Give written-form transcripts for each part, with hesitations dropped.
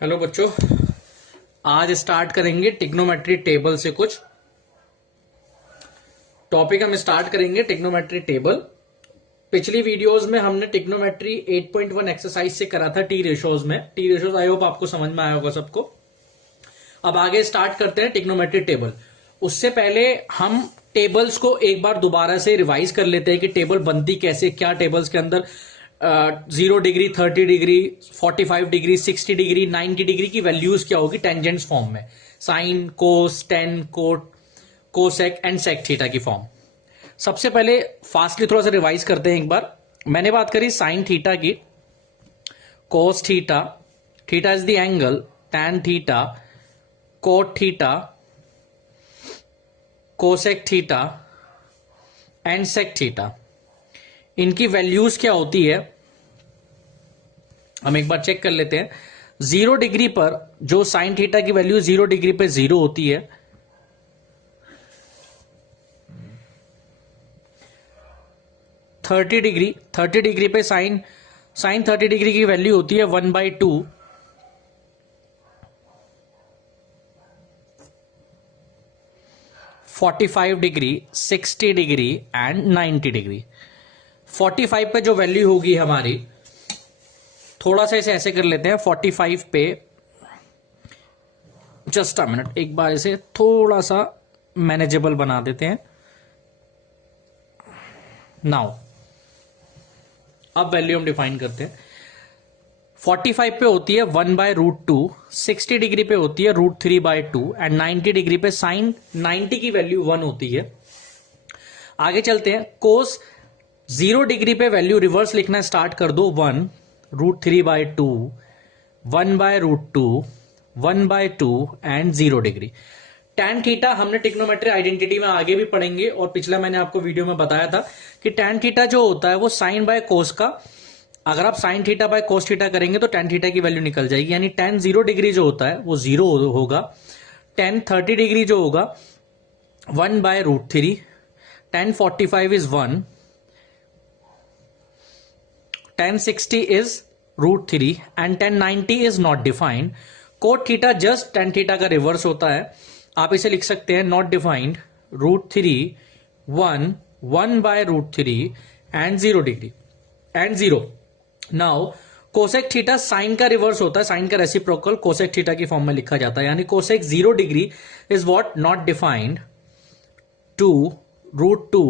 Hello बच्चों, आज start करेंगे टिग्नोमेट्री टेबल से कुछ टॉपिक। हम स्टार्ट करेंगे टिग्नोमेट्री टेबल। पिछली वीडियोस में हमने टिग्नोमेट्री 8.1 एक्सरसाइज से करा था टी रेशोज में। टी रेशोज आई होप आपको समझ में आया होगा सबको। अब आगे स्टार्ट करते हैं टिग्नोमेट्री टेबल। उससे पहले हम टेबल्स को एक बार दोबारा से रिवाइज कर लेते हैं कि टेबल बनती कैसे, क्या टेबल्स के अंदर 0 degree, 30 degree, 45 degree, 60 degree, 90 degree की वैल्यूज क्या होगी टेंजेंट्स फॉर्म में, sine, cos, tan, cot, cosec and sec theta की फॉर्म। सबसे पहले फास्टली थोड़ा सा रिवाइज करते हैं एक बार। मैंने बात करी साइन थीटा की, cos theta, theta is the angle, tan theta, cot theta, cosec theta and sec theta. इनकी वैल्यूज क्या होती है हम एक बार चेक कर लेते हैं। 0 डिग्री पर जो साइन थीटा की वैल्यू 0 डिग्री पे 0 होती है, 30 डिग्री पे साइन 30 डिग्री की वैल्यू होती है 1/2, 45 डिग्री, 60 डिग्री एंड 90 डिग्री। 45 पे जो वैल्यू होगी हमारी, थोड़ा सा इसे ऐसे कर लेते हैं। 45 पे जस्ट अ मिनट, एक बार इसे थोड़ा सा मैनेजेबल बना देते हैं। नाउ अब वैल्यू हम डिफाइन करते हैं। 45 पे होती है 1/√2, 60 डिग्री पे होती है √3/2 एंड 90 डिग्री पे साइन 90 की वैल्यू 1 होती है। आगे चलते हैं। कोस 0 डिग्री पे वैल्यू रिवर्स लिखना स्टार्ट कर दो, 1 √3/2, 1/√2, 1/2 एंड 0 डिग्री। टैन थीटा हमने टिग्नोमेट्री आइडेंटिटी में आगे भी पढ़ेंगे, और पिछला मैंने आपको वीडियो में बताया था कि टैन थीटा जो होता है वो साइन बाय कोस का, अगर आप sine theta by cos theta करेंगे तो टैन थीटा की वैल्यू निकल जाएगी। यानी टैन 0 डिग्री जो होता है वो 0 होगा, टैन 30 डिग्री जो होगा 1/√3, tan 45 is 1, tan 60 is √3 and tan 90 is not defined. Cot theta just tan theta का रिवर्स होता है। आप इसे लिख सकते हैं not defined, √3, 1, 1/√3 and 0 degree and 0। Now cosec theta sine का रिवर्स होता है, साइन का रेसिप्रोकल कोसेक थीटा की फॉर्म में लिखा जाता है। यानी cosec 0 degree is what not defined, 2 √2,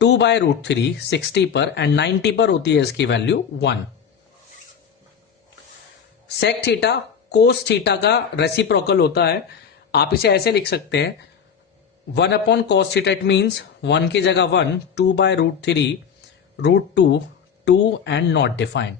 2/√3 60 पर एंड 90 पर होती है इसकी value 1। Sec theta cos theta का रेसिप्रोकल होता है। आप इसे ऐसे लिख सकते हैं 1/cos थीटा, इट मींस 1 की जगह 1, 2/√3, √2, 2 एंड नॉट डिफाइंड।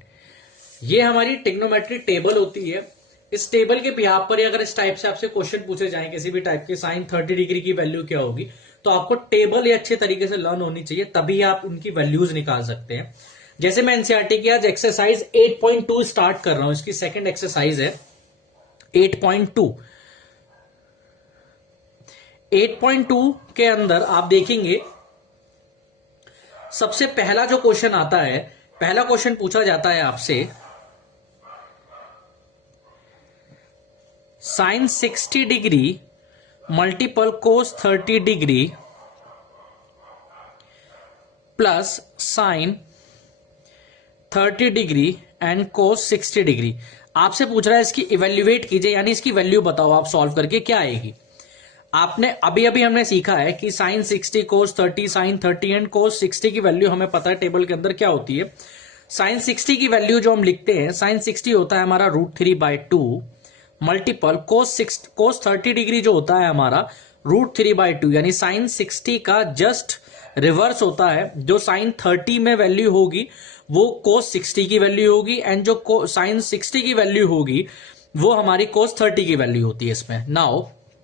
ये हमारी टिग्नोमेट्री टेबल होती है। इस टेबल के बिहाफ पर अगर इस टाइप से आपसे क्वेश्चन पूछे जाएं किसी भी टाइप के, साइन 30 डिग्री की वैल्यू क्या होगी, तो आपको टेबल ये अच्छे तरीके से लर्न होनी चाहिए, तभी आप उनकी वैल्यूज निकाल सकते हैं। जैसे मैं एनसीईआरटी की आज एक्सरसाइज 8.2 स्टार्ट कर रहा हूं, इसकी सेकंड एक्सरसाइज है 8.2। 8.2 के अंदर आप देखेंगे सबसे पहला जो क्वेश्चन आता है, पहला क्वेश्चन पूछा जाता है आपसे, sine 60 degree multiple cos 30 degree plus sine 30 degree and cos 60 degree. आपसे पूछ रहा है इसकी इवेल्युएट कीजिए, यानी इसकी वैल्यू बताओ आप सॉल्व करके क्या आएगी। आपने अभी अभी हमने सीखा है कि sine 60 cos 30, sine 30 and cos 60 की वैल्यू हमें पता है टेबल के अंदर क्या होती है। साइन 60 की वैल्यू जो हम लिखते हैं, साइन 60 होता है हमारा √3/2 मल्टीपल कोस 30 डिग्री जो होता है हमारा √3/2, यानी साइन 60 का जस्ट रिवर्स होता है। जो साइन 30 में वैल्यू होगी वो कोस 60 की वैल्यू होगी, एंड जो साइन 60 की वैल्यू होगी वो हमारी कोस 30 की वैल्यू होती है इसमें। Now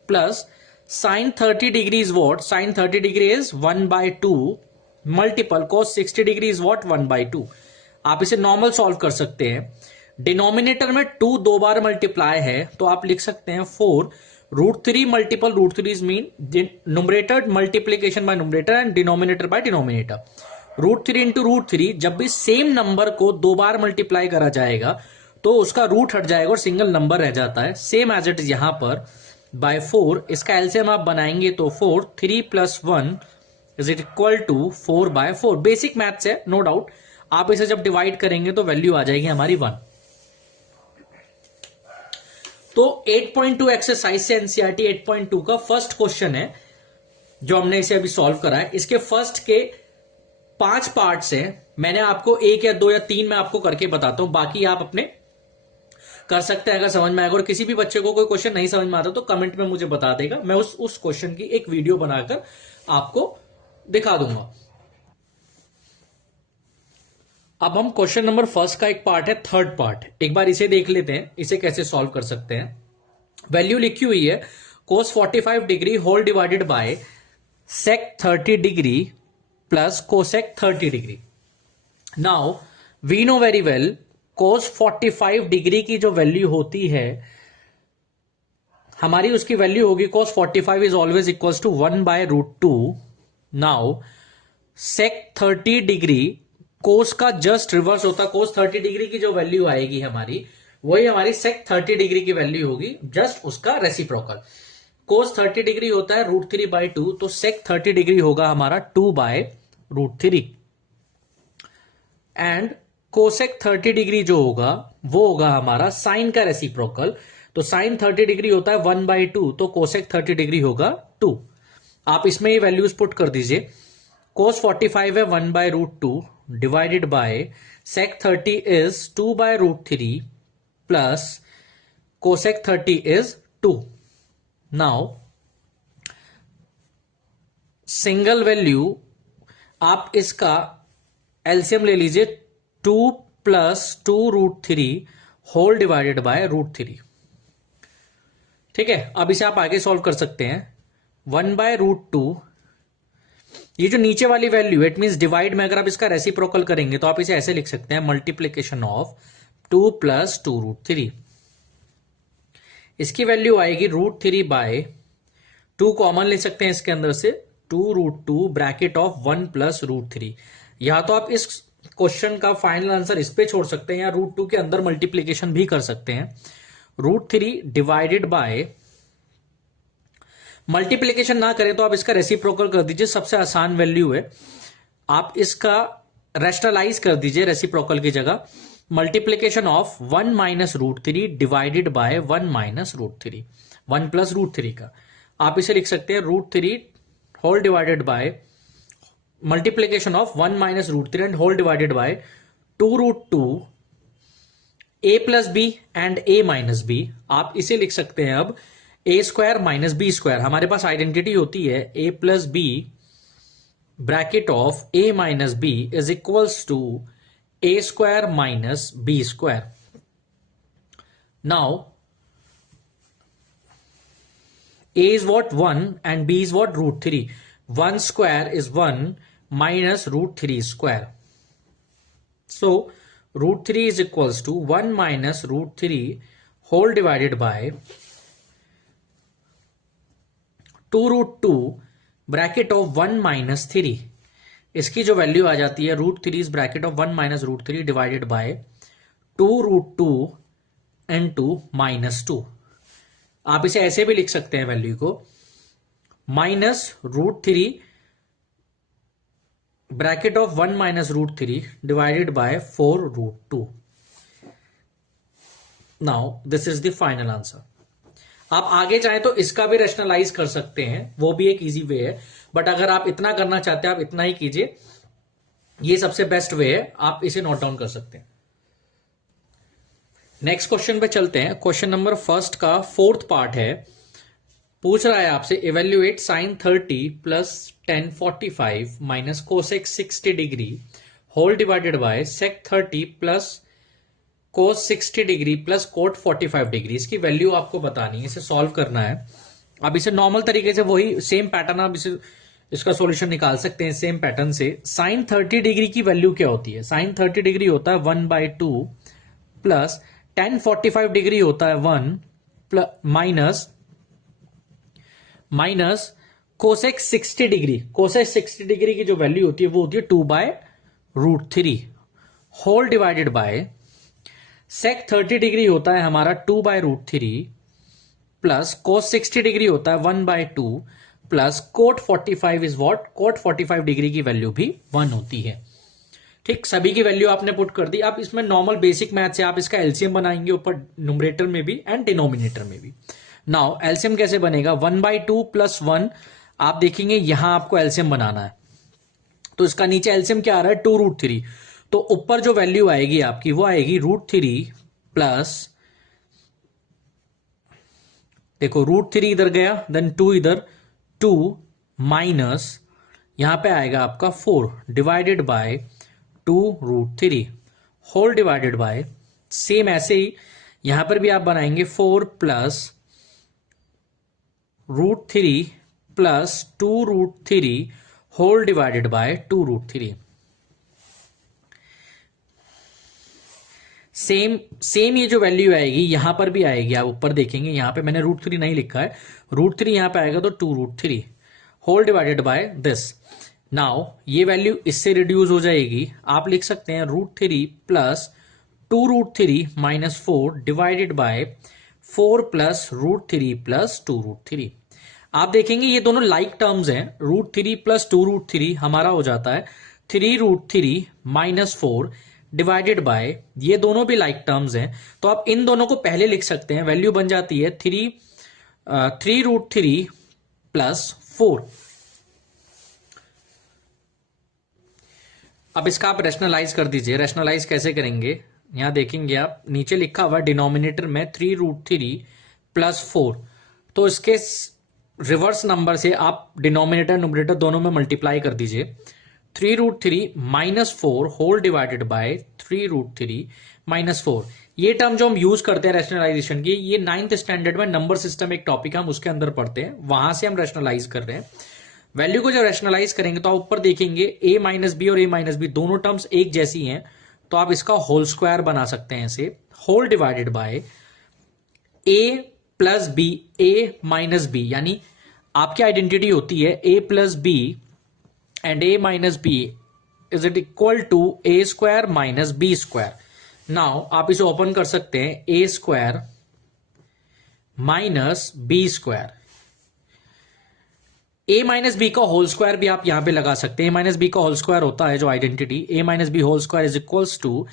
plus sine 30 degree is what, sine 30 degree is 1/2 multiple cos 60 degree is what 1/2। आप इसे नॉर्मल सॉल्व कर सकते हैं। डिनोमिनेटर में 2 दो बार मल्टीप्लाई है तो आप लिख सकते हैं 4 √3 multiple √3 mean numerator multiplication bye numerator and denominator by denominator. √3 into √3, जब भी सेम नंबर को दो बार मल्टीप्लाई करा जाएगा तो उसका रूट हट जाएगा और सिंगल नंबर रह जाता है। सेम एज इट इज यहां पर बाय 4, इसका एलसीएम आप बनाएंगे तो 4, 3 + 1 is equal to 4/4। Basic maths है, नो डाउट। आप इसे जब डिवाइड करेंगे तो वैल्यू आ जाएगी हमारी 1। तो 8.2 एक्सरसाइज से एनसीईआरटी 8.2 का फर्स्ट क्वेश्चन है जो हमने इसे अभी सॉल्व करा है। इसके फर्स्ट के 5 पार्ट्स हैं। मैंने आपको 1 या 2 या 3 में आपको करके बताता हूं, बाकी आप अपने कर सकते हैं अगर समझ में आएगा। और किसी भी बच्चे को कोई क्वेश्चन नहीं समझ में आता तो कमेंट में मुझे बता देगा, मैं उस क्वेश्चन की एक वीडियो बनाकर आपको दिखा दूंगा। अब हम क्वेश्चन नंबर फर्स्ट का एक पार्ट है, थर्ड पार्ट, एक बार इसे देख लेते हैं, इसे कैसे सॉल्व कर सकते हैं। वैल्यू लिखी हुई है cos 45 degree whole divided by sec 30 degree plus cosec 30 degree. Now we know very well cos 45 degree की जो वैल्यू होती है हमारी, उसकी वैल्यू होगी cos 45 is always equals to 1/√2। Now sec 30 degree cos का जस्ट रिवर्स होता है। कोस 30 डिग्री की जो वैल्यू आएगी हमारी, वही हमारी सेक 30 डिग्री की वैल्यू होगी, जस्ट उसका रेसिप्रोकल। कोस 30 डिग्री होता है √3/2, तो सेक 30 डिग्री होगा हमारा 2/√3। एंड कोसेक 30 डिग्री जो होगा वो होगा हमारा साइन का रेसिप्रोकल। तो साइन 30 डिग्री होता है 1/2, तो कोसेक 30 डिग्री होगा 2। आप इसमें ये वैल्यूज पुट कर दीजिए। cos 45 है 1/√2 divided by sec 30 is 2/√3 plus cosec 30 is 2। Now single value आप इसका एलसीएम ले लीजिए, 2 + 2√3 होल डिवाइडेड बाय √3। ठीक है, अब इसे आप आगे सॉल्व कर सकते हैं। 1/√2, ये जो नीचे वाली वैल्यू इट मींस डिवाइड में अगर आप इसका रेसिप्रोकल करेंगे तो आप इसे ऐसे लिख सकते हैं, मल्टीप्लीकेशन ऑफ 2 + 2√3। इसकी वैल्यू आएगी √3/2, कॉमन ले सकते हैं इसके अंदर से, 2√2 ब्रैकेट ऑफ 1 + √3। या तो आप इस क्वेश्चन का फाइनल आंसर इस पे छोड़ सकते हैं या √2 के अंदर मल्टीप्लीकेशन भी कर सकते हैं। √3 डिवाइडेड बाय, मल्टीप्लीकेशन ना करें तो आप इसका रेसिप्रोकल कर दीजिए, सबसे आसान वैल्यू है। आप इसका रेशनलाइज कर दीजिए रेसिप्रोकल की जगह, मल्टीप्लीकेशन ऑफ 1 - √3 डिवाइडेड बाय 1 - √3, 1 + √3 का। आप इसे लिख सकते हैं √3 whole divided by multiplication of 1 - √3 and whole divided by 2√2 a + b and a - b। आप इसे लिख सकते हैं अब a² - b²। हमारे पास आइडेंटिटी होती है a + b bracket of a - b is equals to a² - b²। Now a is what? 1 and b is what? √3. 1² is 1 minus √3². So √3 is equals to 1 minus √3 whole divided by 2√2 bracket of 1 - 3। इसकी जो value आ जाती है √3 bracket of 1 - √3 divided by 2√2 into -2। आप इसे ऐसे भी लिख सकते हैं वैल्यू को, -√3 bracket of 1 - √3 divided by 4√2। Now this is the final answer. आप आगे चाहें तो इसका भी रेशनलाइज कर सकते हैं, वो भी एक इजी वे है, बट अगर आप इतना करना चाहते हैं आप इतना ही कीजिए, ये सबसे बेस्ट वे है, आप इसे नोट डाउन कर सकते हैं। नेक्स्ट क्वेश्चन पे चलते हैं। क्वेश्चन नंबर फर्स्ट का फोर्थ पार्ट है, पूछ रहा है आपसे evaluate sine 30 plus tan 45 minus cosec 60 degree whole divided by sec 30 plus cos 60 degree plus cot 45 degree. इसकी वैल्यू आपको बतानी है, इसे सॉल्व करना है। अब इसे नॉर्मल तरीके से वही सेम पैटर्न आप इसका सॉल्यूशन निकाल सकते हैं सेम पैटर्न से। साइन 30 डिग्री की वैल्यू क्या होती है? साइन 30 डिग्री होता है 1/2 प्लस tan 45 डिग्री होता है 1 minus cosec 60 degree. Cosec 60 degree की जो वैल्यू होती है वो होती है 2/√3 whole divided by sec 30 degree होता है हमारा 2/√3 प्लस कोस 60 डिग्री होता है 1/2 plus cot 45 is what, cot 45 degree की वैल्यू भी 1 होती है। ठीक, सभी की वैल्यू आपने पुट कर दी। अब इसमें नॉर्मल बेसिक मैथ से आप इसका एलसीएम बनाएंगे ऊपर न्यूमरेटर में भी एंड डिनोमिनेटर में भी। नाउ एलसीएम कैसे बनेगा, 1/2 प्लस 1, आप देखेंगे यहां आपको एलसीएम बनाना है, तो इसका नीचे एलसीएम क्या आ रहा है 2√3, तो ऊपर जो वैल्यू आएगी आपकी वो आएगी √3 प्लस, देखो √3 इधर गया, देन 2 इधर, 2 माइनस यहां पे आएगा आपका 4 divided by 2√3 whole divided by, same ऐसे ही यहां पर भी आप बनाएंगे 4 plus √3 plus 2√3 whole divided by 2√3। Same ये जो वैल्यू आएगी यहां पर भी आएगी, आप ऊपर देखेंगे यहां पे मैंने √3 नहीं लिखा है, √3 यहां पे आएगा तो 2√3 whole divided by this. Now ये वैल्यू इससे रिड्यूस हो जाएगी, आप लिख सकते हैं √3 plus 2√3 minus 4 divided by 4 plus √3 plus 2√3। आप देखेंगे ये दोनों लाइक टर्म्स हैं, √3 प्लस 2√3 हमारा हो जाता है 3√3 माइनस 4 डिवाइडेड बाय, ये दोनों भी लाइक टर्म्स हैं, तो आप इन दोनों को पहले लिख सकते हैं, वैल्यू बन जाती है 3√3 प्लस 4। अब इसका आप रैशनलाइज कर दीजिए, रैशनलाइज कैसे करेंगे, यहां देखेंगे आप नीचे लिखा हुआ डिनोमिनेटर में 3√3 प्लस 4, तो इसके रिवर्स नंबर से आप डिनोमिनेटर न्यूमरेटर दोनों में मल्टीप्लाई कर दीजिए, 3√3 minus 4 whole divided by 3√3 minus 4। ये टर्म जो हम यूज करते हैं रैशनलाइजेशन की, ये 9th स्टैंडर्ड में नंबर सिस्टम एक टॉपिक हम उसके अंदर पढ़ते हैं, वहां से हम रैशनलाइज कर रहे हैं। वैल्यू को जब रैशनलाइज करेंगे तो आप ऊपर देखेंगे a माइनस बी और a माइनस बी दोनों टर्म्स एक जैसी हैं, तो आप इसका होल स्क्वायर बना सकते हैं इसे, whole divided by a plus b, a minus b, यानी आपकी आइडेंटिटी होती है a plus b and a minus b is it equal to a square minus b square। now आप इसे ओपन कर सकते हैं, a square minus b square, a minus b का होल स्क्वायर भी आप यहां पे लगा सकते हैं, a माइनस बी का होल स्क्वायर होता है जो identity a minus b whole square is equals to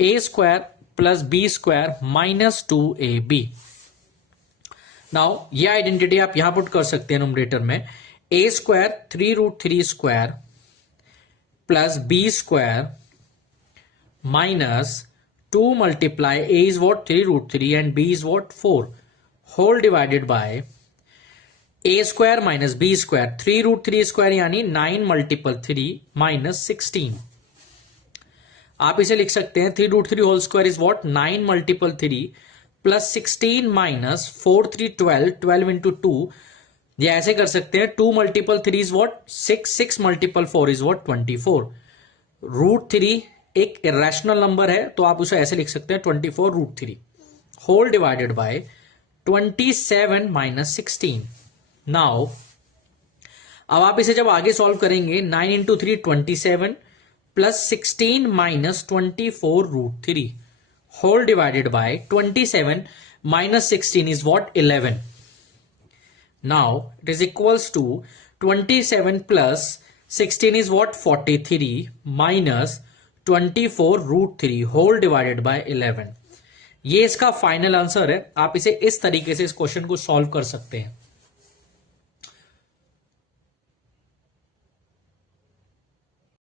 a square plus b square minus 2ab। Now ये आइडेंटिटी आप यहां पुट कर सकते हैं न्यूमरेटर में, a square 3√3 square plus b square minus 2 multiply a is what 3√3 and b is what 4 whole divided by a square minus b square, 3√3 square यानी 9 multiple 3 minus 16। आप इसे लिख सकते हैं 3√3 whole square is what 9 multiple 3 plus 16 minus 4 3 12, 12 into 2, ये ऐसे कर सकते हैं 2 multiple 3 is what 6, 6 multiple 4 is what 24। √3 एक इरेशनल नंबर है, तो आप उसे ऐसे लिख सकते हैं 24√3 whole divided by 27 minus 16। Now अब आप इसे जब आगे सॉल्व करेंगे 9 into 3 27 plus 16 minus 24√3 whole divided by 27 minus 16 is what 11। Now it is equals to 27 plus 16 is what 43 minus 24√3 whole divided by 11। ये इसका फाइनल आंसर है। आप इसे इस तरीके से इस क्वेश्चन को सॉल्व कर सकते हैं।